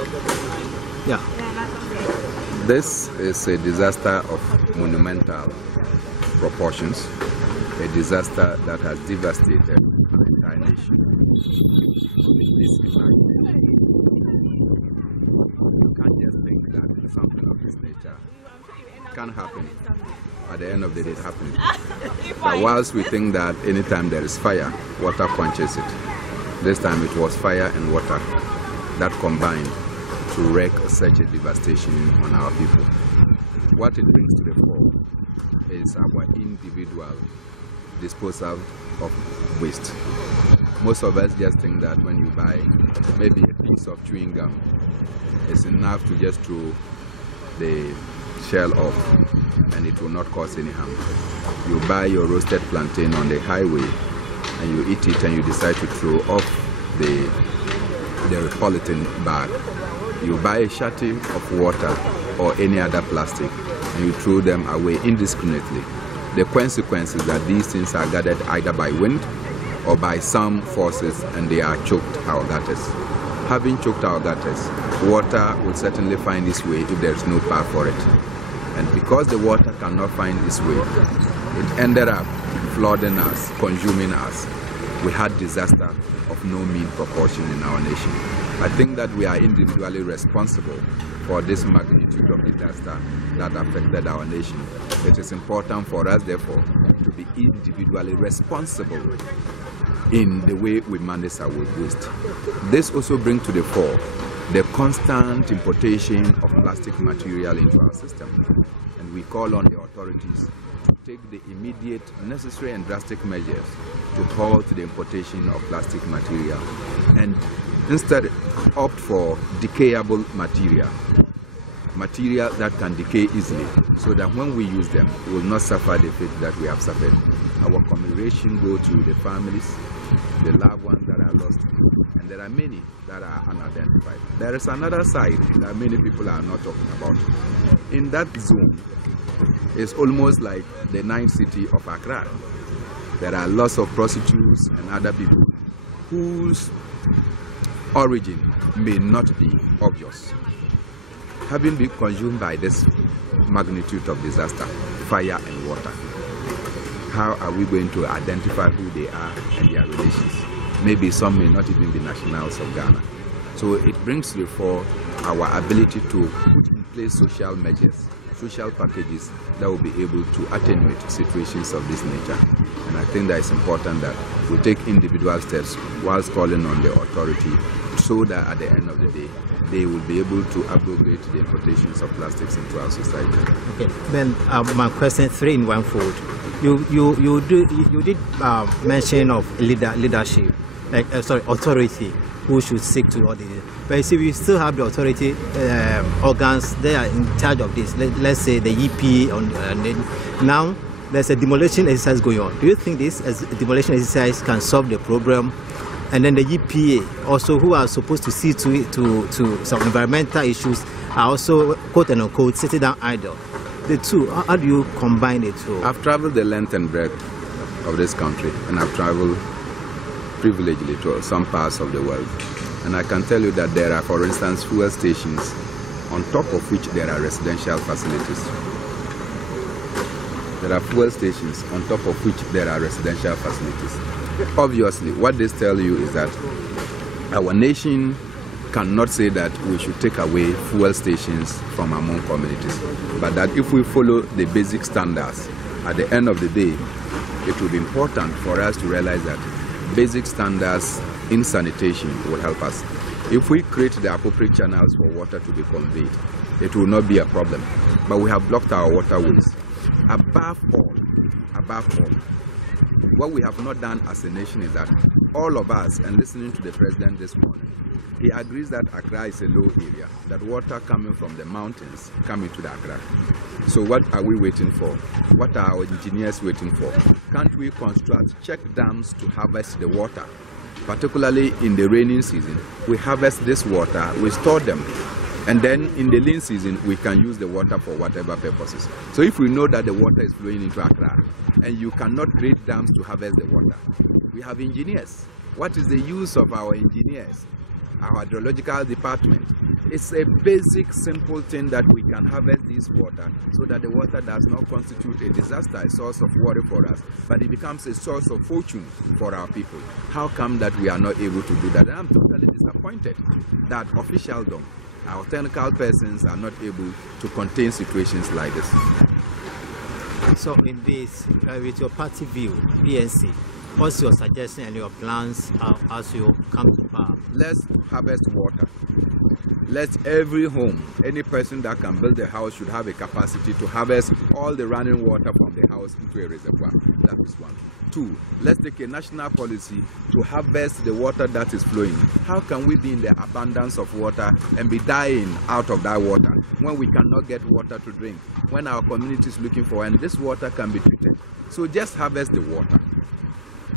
Yeah. This is a disaster of monumental proportions, a disaster that has devastated an entire nation. This is you can't just think that something of this nature can happen. At the end of the day, it happens. But whilst we think that anytime there is fire, water quenches it, this time it was fire and water that combined to wreak such a devastation on our people. What it brings to the fore is our individual disposal of waste. Most of us just think that when you buy maybe a piece of chewing gum, it's enough to just throw the shell off and it will not cause any harm. You buy your roasted plantain on the highway and you eat it and you decide to throw off the polythene bag. You buy a sachet of water or any other plastic and you throw them away indiscriminately. The consequence is that these things are gathered either by wind or by some forces and they are choked our gutters. Having choked our gutters, water will certainly find its way if there is no path for it. And because the water cannot find its way, it ended up flooding us, consuming us. We had disaster of no mean proportion in our nation. I think that we are individually responsible for this magnitude of disaster that affected our nation. It is important for us, therefore, to be individually responsible in the way we manage our waste. This also brings to the fore the constant importation of plastic material into our system. And we call on the authorities to take the immediate, necessary and drastic measures to halt the importation of plastic material and instead opt for decayable material that can decay easily, so that when we use them, we will not suffer the fate that we have suffered. Our commemoration go to the families, the loved ones that are lost, and there are many that are unidentified. There is another side that many people are not talking about. In that zone, it's almost like the ninth city of Accra. There are lots of prostitutes and other people whose origin may not be obvious. Having been consumed by this magnitude of disaster, fire and water, how are we going to identify who they are and their relations? Maybe some may not even be nationals of Ghana. So it brings to the fore our ability to put in place social measures, social packages that will be able to attenuate situations of this nature. And I think that it's important that we take individual steps whilst calling on the authority so that at the end of the day, they will be able to abrogate the importations of plastics into our society. Okay, then my question 3 in 1 fold. You did mention of leadership, like authority, who should seek to audit it. But you see, we still have the authority organs. They are in charge of this. Let's say the EP. Now there's a demolition exercise going on. Do you think this demolition exercise can solve the problem? And then the EPA also, who are supposed to see to some environmental issues, are also quote and unquote sitting down idle. The two, how do you combine the two? I've traveled the length and breadth of this country, and I've traveled privilegedly to some parts of the world. And I can tell you that there are, for instance, fuel stations on top of which there are residential facilities. There are fuel stations on top of which there are residential facilities. Obviously, what this tells you is that our nation cannot say that we should take away fuel stations from among communities, but that if we follow the basic standards, at the end of the day, it will be important for us to realize that basic standards in sanitation will help us. If we create the appropriate channels for water to be conveyed, it will not be a problem. But we have blocked our waterways. Above all, what we have not done as a nation is that all of us, and listening to the president this morning, he agrees that Accra is a low area, that water coming from the mountains coming to the Accra. So what are we waiting for? What are our engineers waiting for? Can't we construct check dams to harvest the water? Particularly in the rainy season, we harvest this water, we store them, and then in the lean season, we can use the water for whatever purposes. So if we know that the water is flowing into Accra, and you cannot create dams to harvest the water, we have engineers. What is the use of our engineers? Our hydrological department It's a basic, simple thing that we can harvest this water so that the water does not constitute a disaster, a source of worry for us, but it becomes a source of fortune for our people. How come that we are not able to do that? And I'm totally disappointed that officialdom, our technical persons, are not able to contain situations like this. So in this, with your party view, PNC, what's your suggestion and your plans as you come to power? Let's harvest water. Let every home, any person that can build a house should have a capacity to harvest all the running water from the house into a reservoir. That is one. Two, let's take a national policy to harvest the water that is flowing. How can we be in the abundance of water and be dying out of that water when we cannot get water to drink, when our community is looking for, and this water can be treated? So just harvest the water.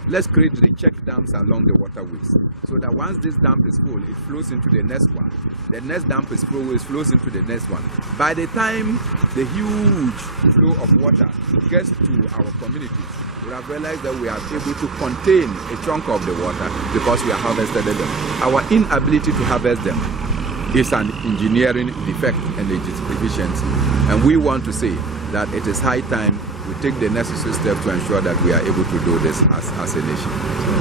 Let's create the check dams along the waterways so that once this dam is full, it flows into the next one. The next dam is full, it flows into the next one. By the time the huge flow of water gets to our communities, we have realized that we are able to contain a chunk of the water because we have harvested them. Our inability to harvest them is an engineering defect and deficiency. And we want to say that it is high time we take the necessary steps to ensure that we are able to do this as a nation.